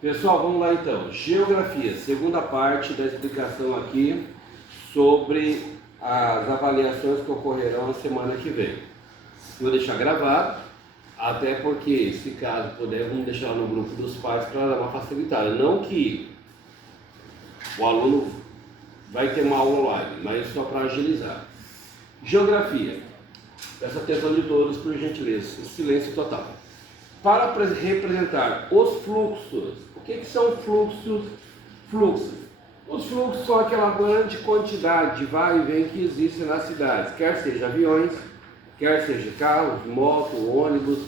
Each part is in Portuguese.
Pessoal, vamos lá então. Geografia, segunda parte da explicação aqui sobre as avaliações que ocorrerão na semana que vem. Vou deixar gravado, até porque, se caso puder, vamos deixar no grupo dos pais para dar uma facilitada. Não que o aluno vai ter uma aula online, mas só para agilizar. Geografia. Presta atenção de todos, por gentileza. Silêncio total. Para representar os fluxos, o que são fluxos? Os fluxos são aquela grande quantidade de vai e vem que existe nas cidades, quer seja aviões, quer seja carros, moto, ônibus,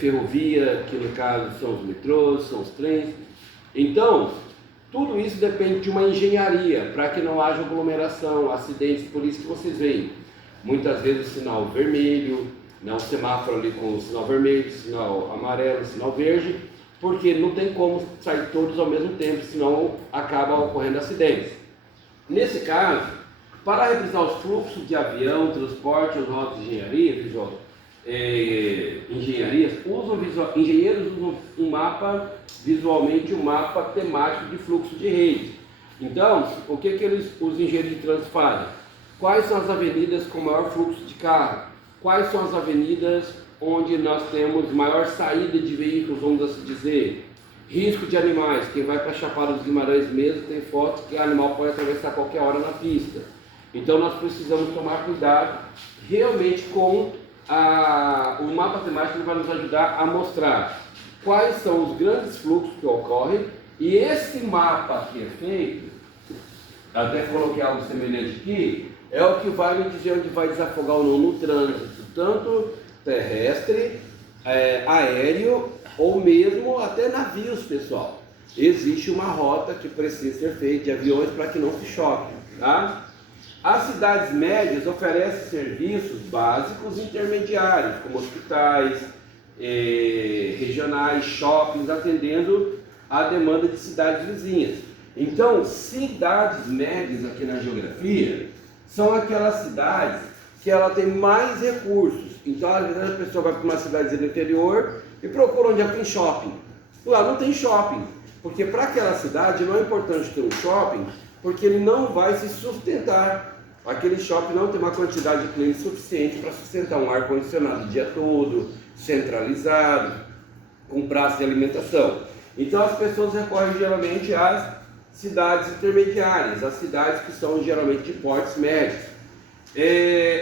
ferrovia, que no caso são os metrôs, são os trens. Então, tudo isso depende de uma engenharia, para que não haja aglomeração, acidentes, por isso que vocês veem muitas vezes o sinal vermelho, o semáforo ali com o sinal vermelho, sinal amarelo, sinal verde, porque não tem como sair todos ao mesmo tempo, senão acaba ocorrendo acidentes. Nesse caso, para representar os fluxos de avião, transporte, as rotas de engenharia, engenheiros usam um mapa, visualmente um mapa temático de fluxo de rede. Então, o que os engenheiros de trânsito fazem? Quais são as avenidas com maior fluxo de carro? Quais são as avenidas onde nós temos maior saída de veículos, vamos assim dizer? Risco de animais, quem vai para Chapada dos Guimarães mesmo tem fotos que o animal pode atravessar qualquer hora na pista. Então nós precisamos tomar cuidado realmente com o mapa temático, que vai nos ajudar a mostrar quais são os grandes fluxos que ocorrem, e esse mapa aqui é feito, até coloquei algo semelhante aqui, é o que vai me dizer onde vai desafogar ou não no trânsito, tanto terrestre, aéreo ou mesmo até navios, pessoal. Existe uma rota que precisa ser feita de aviões para que não se choquem, tá? As cidades médias oferecem serviços básicos intermediários, como hospitais, regionais, shoppings, atendendo à demanda de cidades vizinhas. Então, cidades médias aqui na geografia são aquelas cidades que ela tem mais recursos. Então, às vezes a pessoa vai para uma cidade do interior e procura onde tem shopping. Lá não tem shopping, porque para aquela cidade não é importante ter um shopping, porque ele não vai se sustentar. Aquele shopping não tem uma quantidade de clientes suficiente para sustentar um ar-condicionado o dia todo, centralizado, com praça de alimentação. Então as pessoas recorrem geralmente às cidades intermediárias, as cidades que são geralmente de portes médios.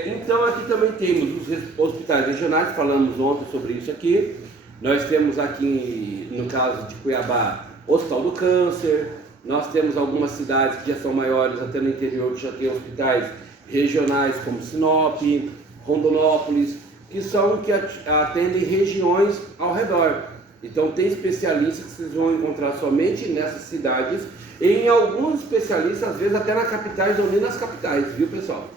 Então aqui também temos os hospitais regionais, falamos ontem sobre isso aqui. Nós temos aqui, no caso de Cuiabá, Hospital do Câncer. Nós temos algumas cidades que já são maiores, até no interior, que já tem hospitais regionais como Sinop, Rondonópolis, que atendem regiões ao redor. Então tem especialistas que vocês vão encontrar somente nessas cidades, e em alguns especialistas, às vezes até nas capitais ou nem nas capitais, viu pessoal?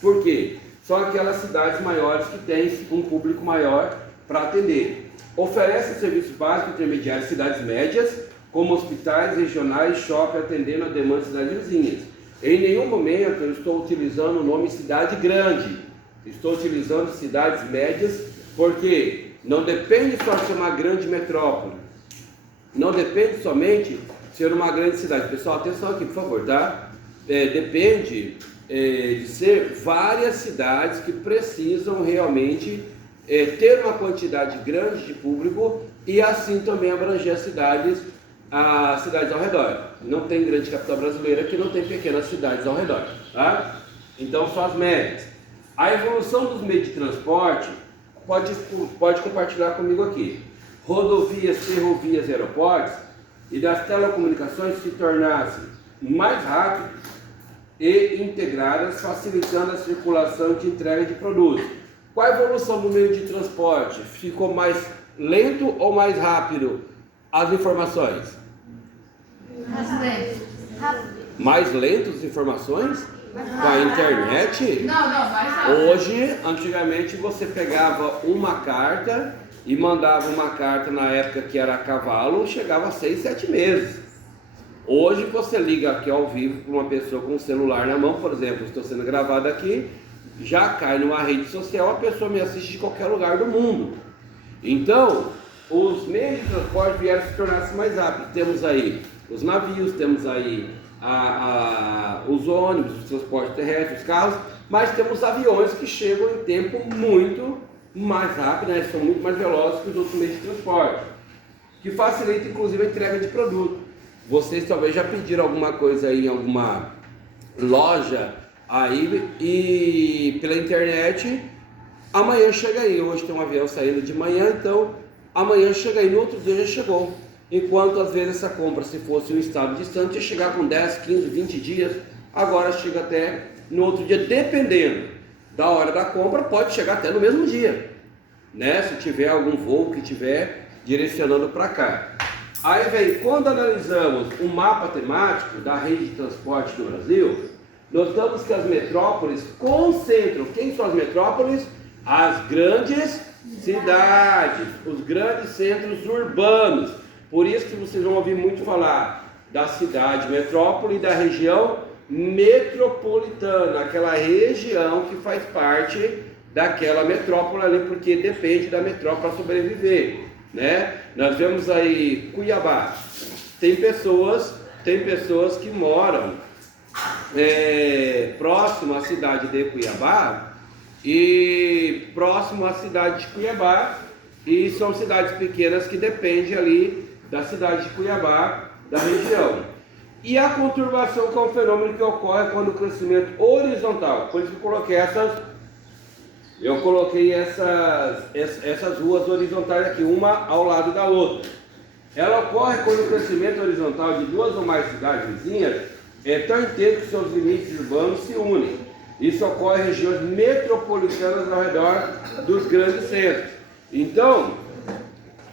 Por quê? São aquelas cidades maiores que têm um público maior para atender. Oferece serviços básicos intermediários, cidades médias, como hospitais regionais, shopping, atendendo a demanda de cidades vizinhas. Em nenhum momento eu estou utilizando o nome cidade grande, estou utilizando cidades médias, porque não depende só de ser uma grande metrópole, não depende somente de ser uma grande cidade. Pessoal, atenção aqui, por favor, tá? Depende de ser várias cidades que precisam realmente ter uma quantidade grande de público e assim também abranger as cidades ao redor. Não tem grande capital brasileira que não tem pequenas cidades ao redor, tá? Então só as médias. A evolução dos meios de transporte, pode compartilhar comigo aqui. Rodovias, ferrovias e aeroportos, e das telecomunicações se tornassem mais rápidas e integradas, facilitando a circulação de entrega de produtos. Qual a evolução do meio de transporte? Ficou mais lento ou mais rápido as informações? Mais lento. Mais lento as informações? Com a internet? Não, mais rápido. Hoje, antigamente, você pegava uma carta e mandava uma carta na época que era a cavalo, chegava a 6, 7 meses. Hoje você liga aqui ao vivo para uma pessoa com um celular na mão, por exemplo, estou sendo gravado aqui, já cai numa rede social, a pessoa me assiste de qualquer lugar do mundo. Então, os meios de transporte vieram se tornar mais rápidos. Temos aí os navios, temos aí os ônibus, os transportes terrestres, os carros, mas temos aviões que chegam em tempo muito mais rápido, né? São muito mais velozes que os outros meios de transporte, que facilita inclusive a entrega de produto. Vocês talvez já pediram alguma coisa aí em alguma loja aí e pela internet, amanhã chega aí. Hoje tem um avião saindo de manhã, então amanhã chega aí, no outro dia já chegou. Enquanto às vezes essa compra, se fosse um estado distante, ia chegar com 10, 15, 20 dias, agora chega até no outro dia, dependendo da hora da compra, pode chegar até no mesmo dia, né? Se tiver algum voo que estiver direcionando para cá. Aí vem, quando analisamos o mapa temático da rede de transporte do Brasil, notamos que as metrópoles concentram. Quem são as metrópoles? As grandes cidades, os grandes centros urbanos. Por isso que vocês vão ouvir muito falar da cidade metrópole e da região metropolitana, aquela região que faz parte daquela metrópole ali, porque depende da metrópole para sobreviver, né? Nós vemos aí Cuiabá, tem pessoas que moram próximo à cidade de Cuiabá e próximo à cidade de Cuiabá, e são cidades pequenas que dependem ali da cidade de Cuiabá, da região. E a conturbação, que é um fenômeno que ocorre quando o crescimento horizontal, por isso que eu coloquei essas ruas horizontais aqui, uma ao lado da outra. Ela ocorre quando o crescimento horizontal de duas ou mais cidades vizinhas é tão intenso que seus limites urbanos se unem. Isso ocorre em regiões metropolitanas ao redor dos grandes centros. Então,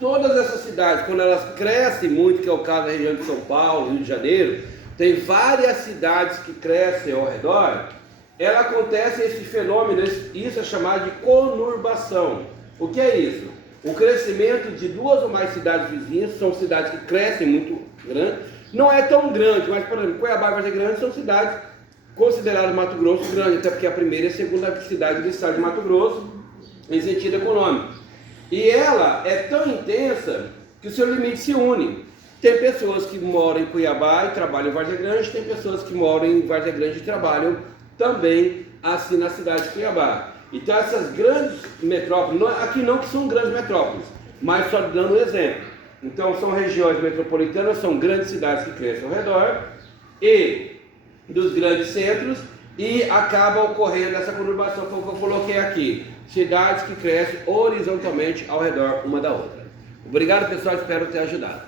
todas essas cidades, quando elas crescem muito, que é o caso da região de São Paulo, Rio de Janeiro, tem várias cidades que crescem ao redor, ela acontece esse fenômeno, isso é chamado de conurbação. O que é isso? O crescimento de duas ou mais cidades vizinhas, são cidades que crescem muito grande, não é tão grande, mas por exemplo, Cuiabá e Vargem Grande são cidades consideradas Mato Grosso grande, até porque a primeira e a segunda cidade do estado de Mato Grosso, em sentido econômico. E ela é tão intensa que o seu limite se une. Tem pessoas que moram em Cuiabá e trabalham em Vargem Grande, tem pessoas que moram em Vargem Grande e trabalham também assim na cidade de Cuiabá. Então essas grandes metrópoles, aqui não que são grandes metrópoles, mas só dando um exemplo. Então são regiões metropolitanas, são grandes cidades que crescem ao redor e dos grandes centros, e acaba ocorrendo essa conurbação, como eu coloquei aqui. Cidades que crescem horizontalmente ao redor uma da outra. Obrigado, pessoal, espero ter ajudado.